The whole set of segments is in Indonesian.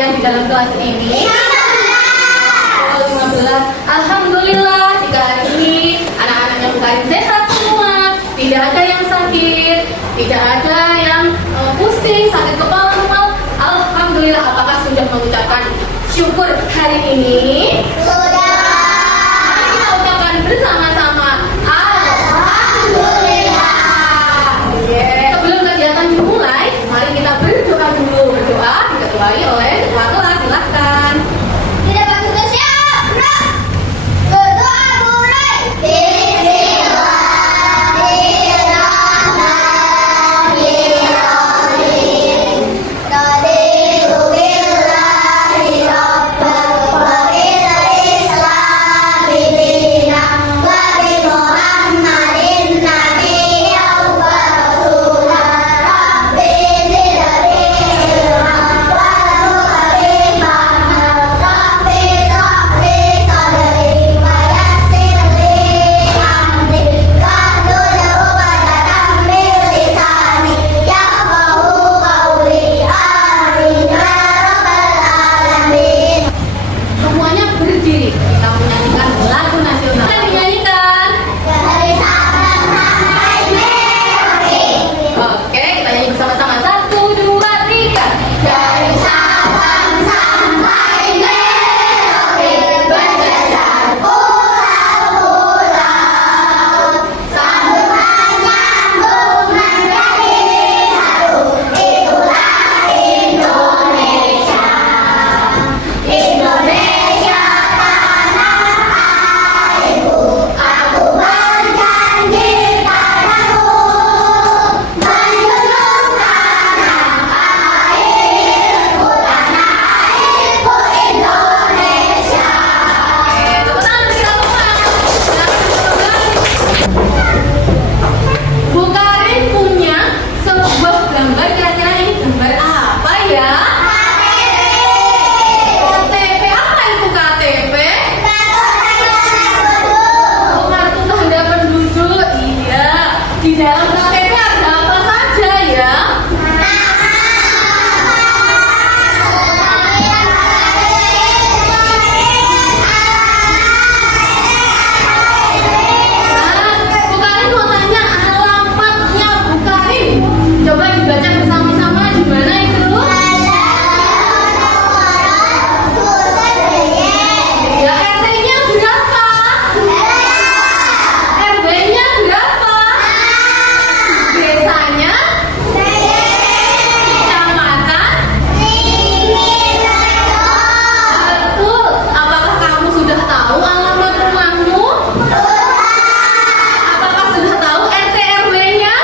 yang di dalam kelas ini? 15. Alhamdulillah, jika hari ini anak-anaknya bukan sehat semua, tidak ada yang sakit, tidak ada yang pusing, sakit kepala, mual. Alhamdulillah, apakah sudah mengucapkan syukur hari ini? Sudah. Mari kita ucapkan bersama-sama. Alhamdulillah. Sebelum kegiatan dimulai, mari kita berdoa dulu. Berdoa diketuai oleh ketua kelas. Silahkan. Tidak bagus siap. Berdoa mulai. Semuanya berdiri. Kita menyanyikan lagu nasional. Kita dinyanyikan. Dari Sabang sampai Merauke. Oke, kita nyanyi bersama-sama. 1, 2, 3. Dari Sabang sampai Merauke, berjajar pulau-pulau, sambungan nyambung menjadi satu. Itulah Indonesia. Indonesia tanah airku, aku berjanji padamu menjunjung tanah airku, Indonesia. Tepuk tangan kita Bu Karin punya sebuah gambar, kira-kira ini gambar apa ya? KTP. Apa itu KTP? Kartu tanda penduduk. Iya. Di dalam KTP ada apa saja ya? Bu Karin mau tanya alamatnya Bu Karin. Coba dibaca bersama-sama, di mana itu? Ya, RT-nya berapa? RW-nya berapa? Desanya? Kecamatan? Betul. Apakah kamu sudah tahu alamat rumahmu? Apakah sudah tahu RT RW-nya?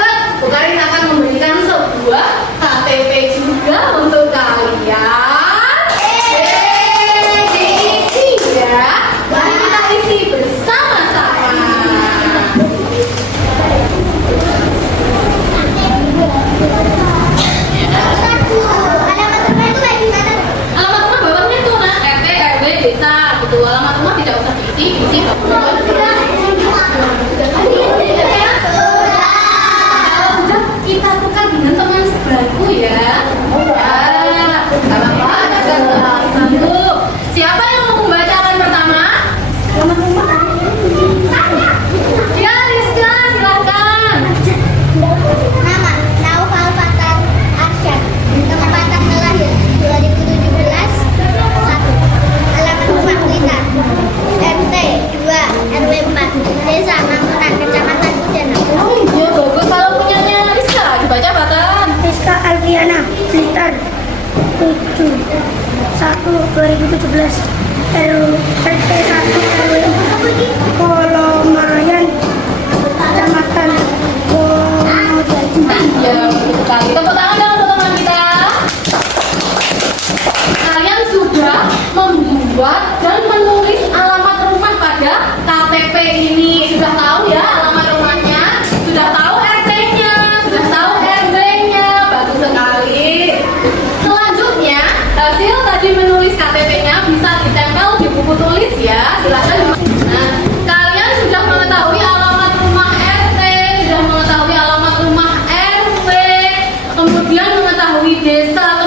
Baik, Bu Karin akan memberikan sebuah KTP juga untuk kalian. Diisi ya. Mari kita isi bersama-sama. Alamat rumah bawahnya tuh nah, RT, RW, desa gitu. Alamat rumah tidak usah diisi kalau sudah kita tukar dengan teman sebangku ya. Sebangku. Siapa yang mau membacakan pertama? Ya, Rizka, silakan. Nama Naufal Fatar Arsyad. Tempat terlahir 2017. 1. Alamat rumah Blitar. RT 2 RW 4 Desa Mangunan Kecamatan Udana. Oh iya, bagus. Kalau punyanya Rizka, dibaca Batan. Rizka Alfiana, Blitar 7 1 2017 RT 1 RW 4 Kolomayan Kecamatan Wonojadi. Iya, betul sekali. Tepuk tangan dong untuk teman kita. Kalian sudah membuat dan menulis alamat rumah pada KTP ini. Sudah tahu ya alamat rumahnya? Sudah tahu RT-nya? Sudah tahu RW-nya? Bagus sekali. Selanjutnya, hasil tadi menulis KTP-nya bisa ditempel di buku tulis ya. Silakan. Nah, kalian sudah mengetahui alamat rumah RT, sudah mengetahui alamat rumah RW, kemudian mengetahui desa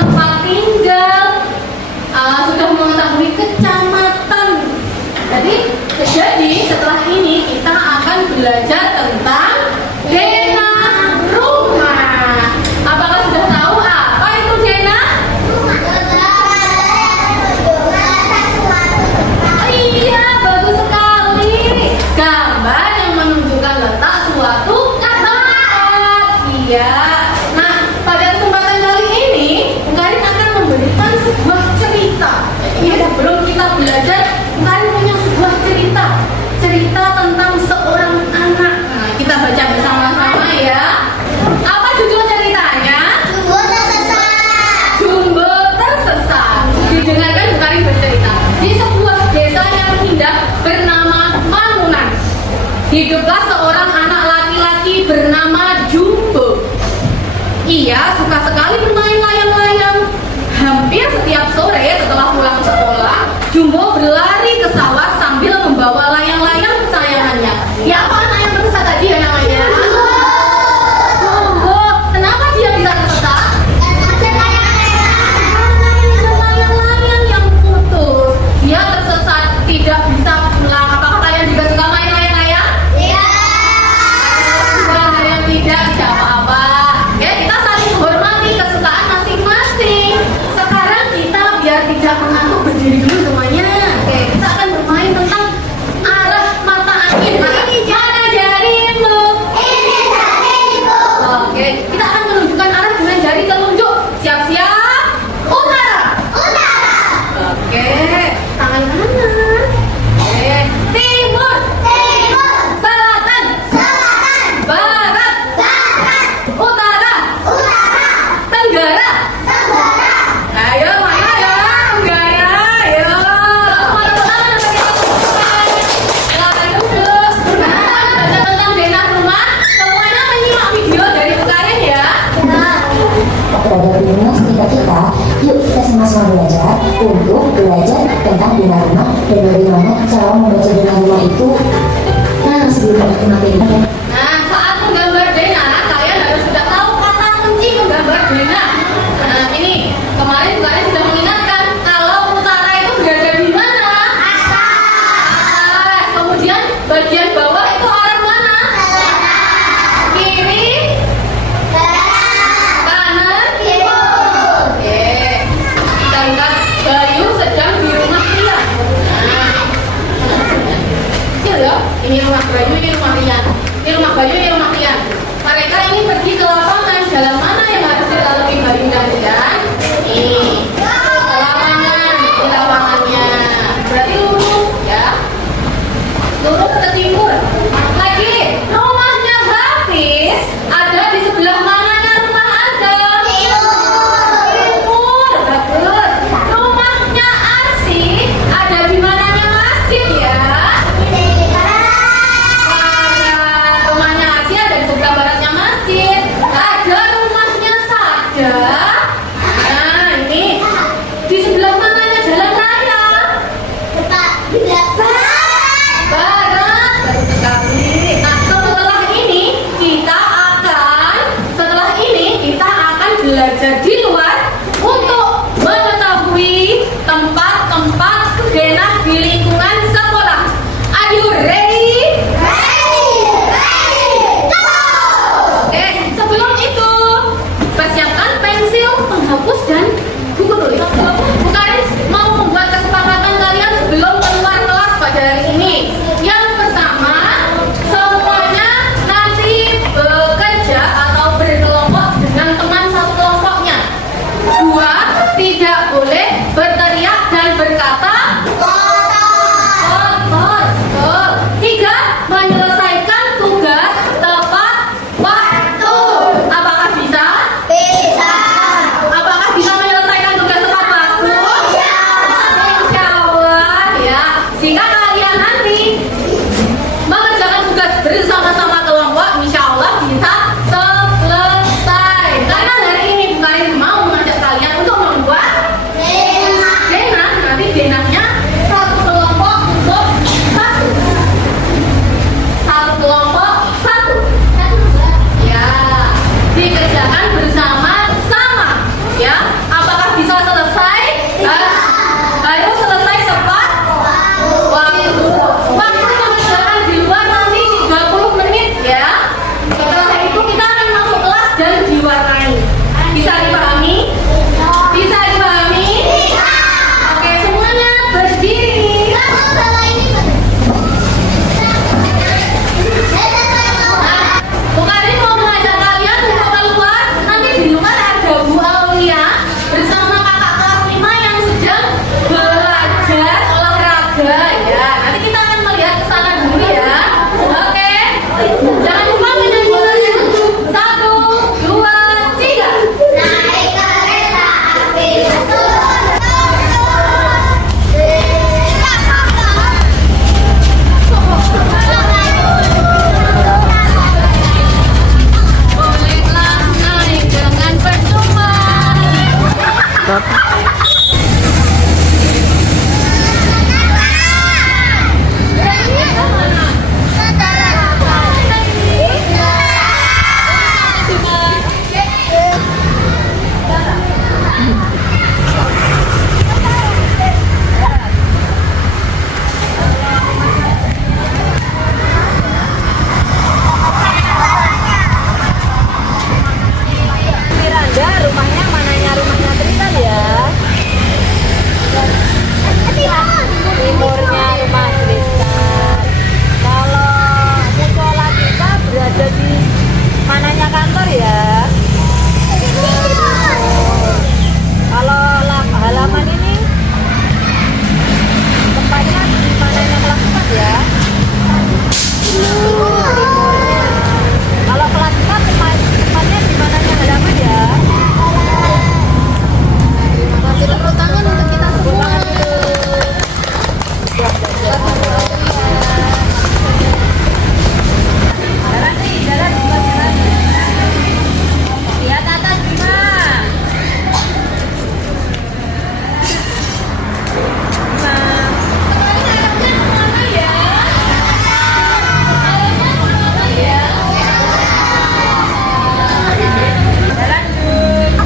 Dia suka sekali bermain layang-layang. Hampir setiap sore setelah pulang sekolah, Jumbo berlari ke sawah sambil membawa layang-layang kesayangannya. Ya, apa anak yang tersesat tadi ya namanya? Jumbo, kenapa dia bisa tersesat? Layang-layang yang putus. Dia tersesat, tidak bisa pulang. Apakah kalian juga suka main layang-layang? Ada yang tidak apa-apa. Ya, kita saling menghormati kesukaan masing-masing. Sekarang kita biar tidak mengantuk berdiri dulu semuanya. Oke, kita akan bermain tentang arah mata angin. Mana jarimu? Ini jarimu. Oke, kita akan menunjukkan arah dengan jari telunjuk. Siap-siap. Utara. Utara. Oke, tangan kanan. Oke, timur. Timur. Selatan. Selatan. Barat. Barat. Utara. Utara. Tenggara. Tenggara. Ayo, mana ya? Tenggara. Ayo. Mana tangan silakan duduk. Baca tentang denah rumah. Semuanya menyimak video dari Bukarin ya. Kepada dunia sekitar kita, yuk kita sama-sama belajar untuk belajar tentang dunia rumah dan bagaimana cara membaca dunia rumah itu. Nah, sebelum kita ke materi ya. Nah, saat menggambar denah, kalian harus sudah tahu kata kunci menggambar denah. Nah, ini kemarin Bukarin sudah mengingatkan kalau utara itu berada di mana? Atas. Kemudian bagian bawah itu arah mana? Kiri, kanan, Oke. Kita lihat Bayu sedang di rumah Rian. Nah, kecil ya. Ini rumah Bayu, ini rumah Rian. Ini rumah Bayu, ini rumah Rian. Mereka ini pergi ke lapangan. Jalan mana yang harus dilalui Bayu dan Rian? Ini. Lapangan, ini lapangannya. Berarti lurus ya. Lurus ke timur. Lagi, rumahnya Hafiz ada di sebelah mananya rumah Azam? Timur. Bagus. Rumahnya Arsi ada di mananya masjid ya? Rumahnya Arsi ada di sebelah baratnya masjid. Ada rumahnya Sada. Nah, ini di sebelah mananya jalan raya? Barat. Barat. Bagus sekali. Nah, setelah ini kita akan belajar di luar untuk mengetahui tempat-tempat denah di lingkungan sekolah. Are you ready? Oke, sebelum itu persiapkan pensil, penghapus dan buku tulis. Bukarin mau membuat kesepakatan kalian sebelum keluar kelas pada hari ini. Yang pertama, semuanya nanti bekerja atau berkelompok dengan teman satu kelompoknya. 2, tidak boleh berteriak dan berkata kotor. 3, menyelesaikan tugas tepat waktu. Apakah bisa? Apakah bisa menyelesaikan tugas tepat waktu? Insya Allah ya. Jika kalian nanti mengerjakan tugas bersama-sama kelompok, insya Allah bisa selesai. Karena hari ini Bukarin mau mengajak kalian untuk membuat Miranda, rumahnya mananya rumahnya Tristan ya? Timurnya rumah Tristan. Kalau musola kita berada di mananya kantor ya? Kalau halaman ini tempatnya di mananya kelas 4 ya? Timurnya. Kalau kelas 4 tempatnya di mananya halaman ya? Tepuk tangan untuk kita semua. Jalan nih, jalan. Lihat atas Bima.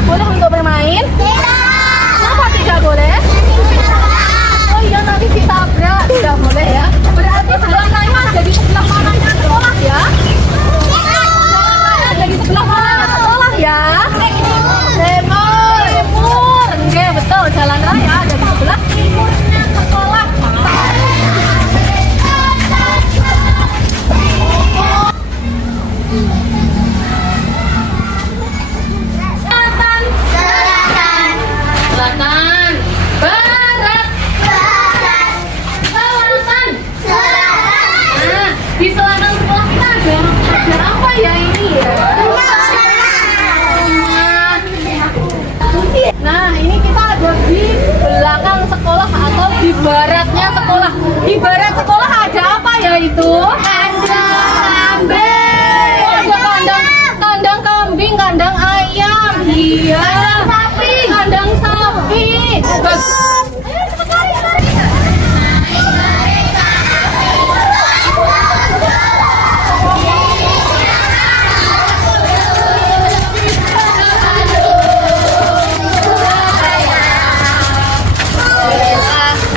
Boleh untuk bermain? Kenapa tidak boleh? Oh iya, nanti ditabrak. Tidak boleh ya. Berarti jalan raya ada di sebelah mananya sekolah ya? Jalan raya ada di sebelah mananya sekolah ya? Timur. Oke, betul. Jalan raya ada di sebelah timurnya sekolah. Selatan, selatan, barat, selatan. Nah, di selatan sekolah kita ada apa ya ini ya? Nah, ini kita ada di belakang sekolah atau di baratnya sekolah. Di barat sekolah ada apa ya itu? Ada kambing. Oh, ada kandang kambing, kandang ayam. Iya. Kandang sapi.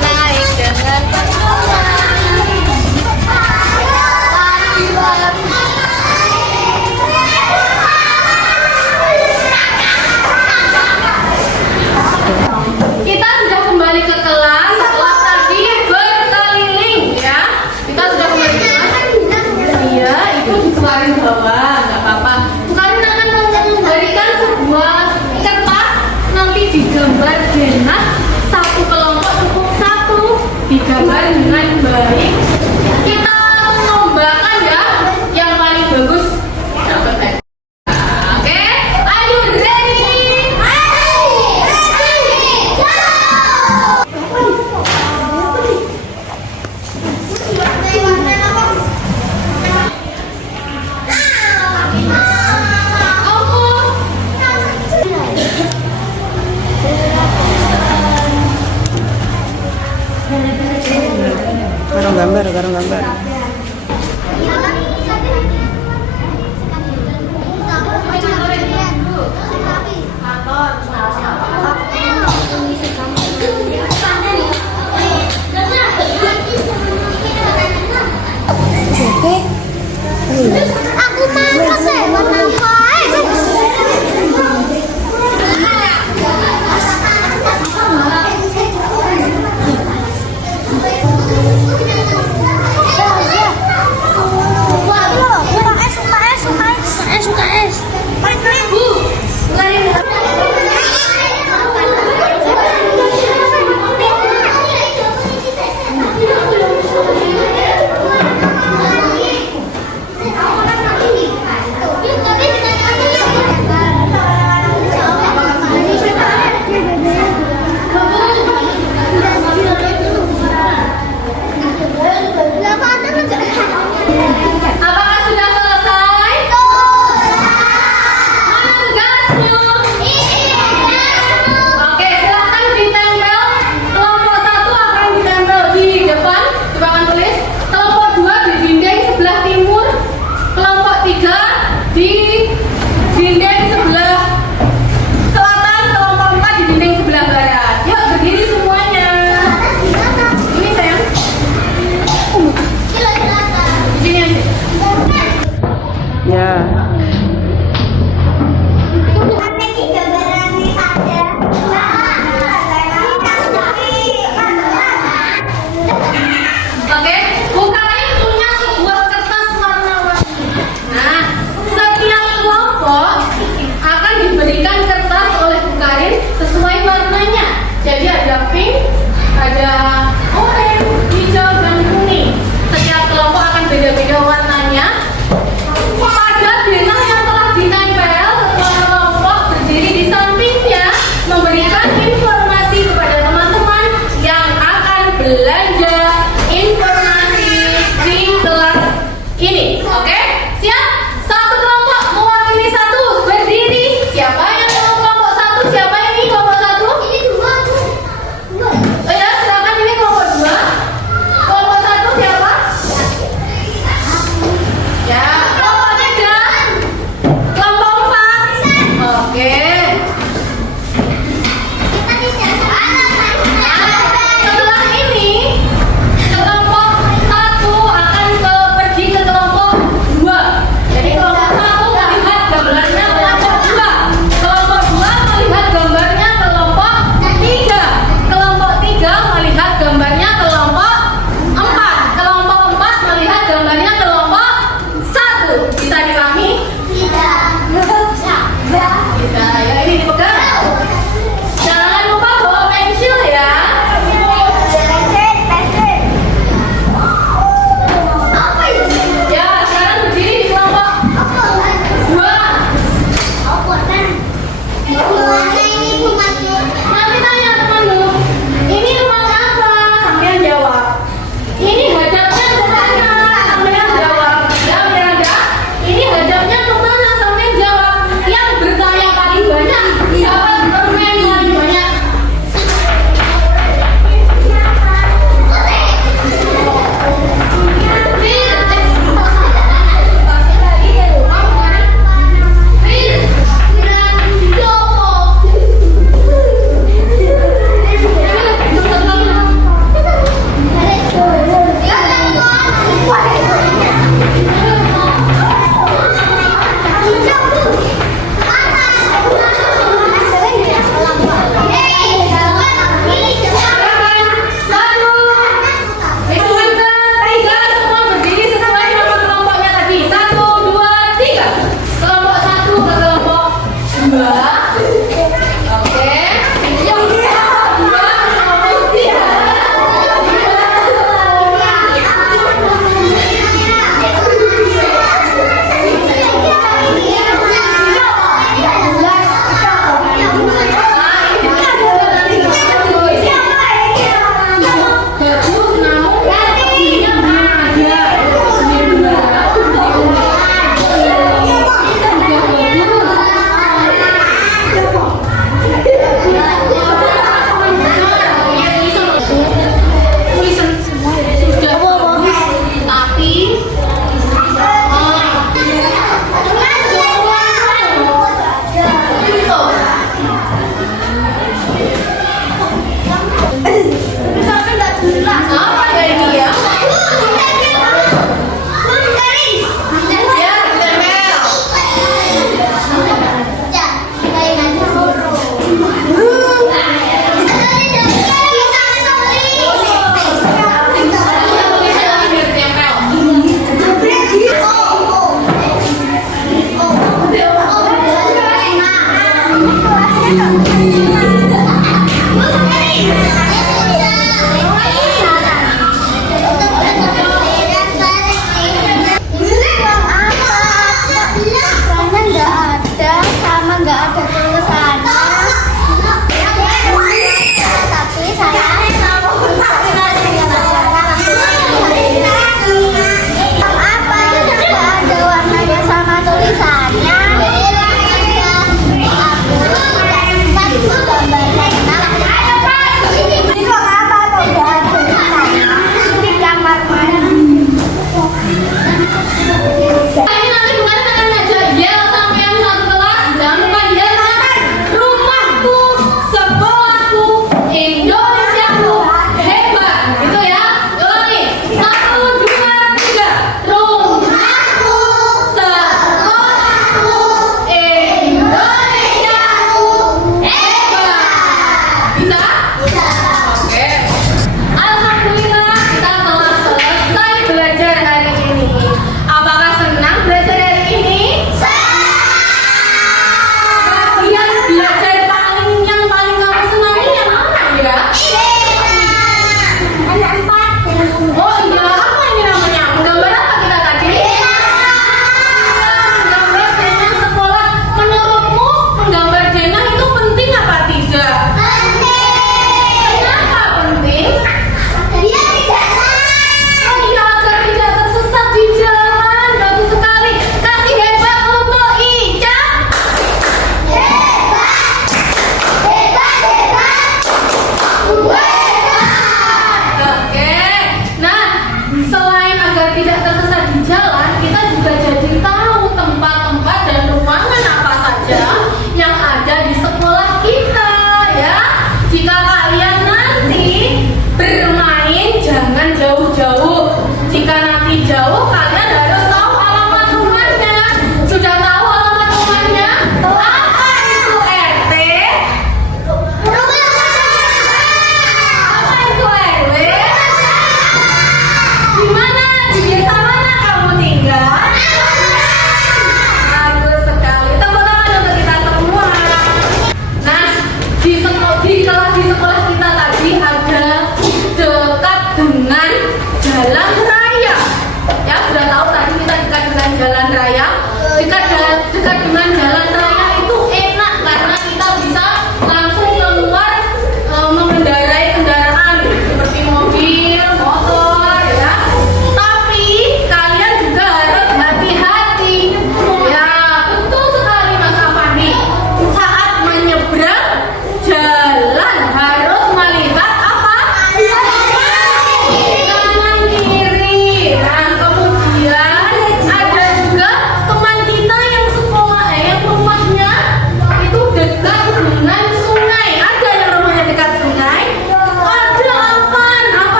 Naik dengan kita sudah kembali ke kelas setelah tadi berkeliling ya. Kita sudah kembali ke kelas. Iya, itu dikeluarin bawah, nggak apa-apa. Sekarang akan memberikan sebuah kertas, nanti digambar dengan satu kelompok cukup satu, digambar dengan baik. Kita lombakan ya, yang paling bagus dapat hadiah. Oke, are you ready? Garang gambar, garang gambar. Aku mau sih, suka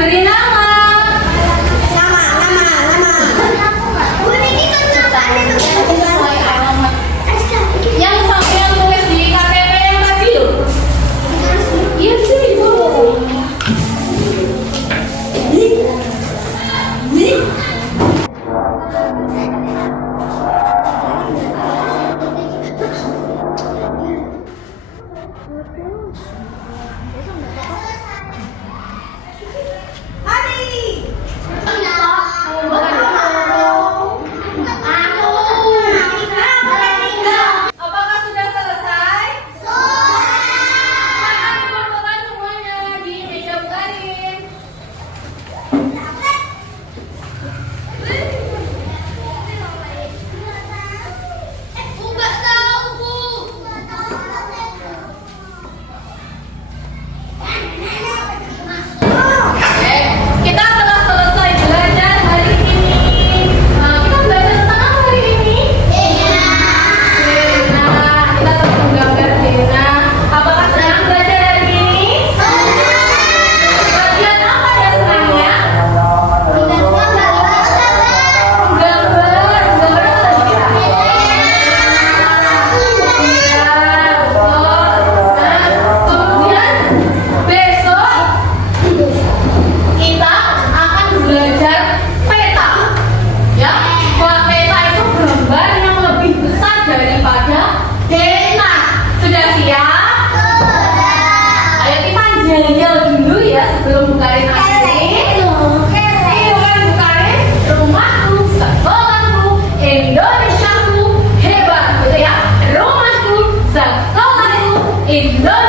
beri nama. Bu, ini kan apaan itu? Sesuai alamat. Yang sampean tulis di KTP yang tadi loh. Iya sih, Bu. Apakah sudah selesai? Silakan dikumpulkan semuanya di meja baris. Nggak tahu, Bu. Oke, kita telah selesai belajar hari ini. Kita belajar tentang apa hari ini? Dena. Kita terus menggambar Dena. Apakah senang belajar hari ini? Bagian apa ya senangnya? Gambar apa tadi ya? Iya, betul. Nah, kemudian besok kita akan belajar peta, ya. Bahwa peta itu gambar yang lebih besar daripada Dena. Sudah siap? Ayo kita jajal dulu ya sebelum bukain ini. Bukan bukain rumahku, sekolahku, Indonesiaku hebat, gitu ya. Rumahku, sekolahku, Indonesia.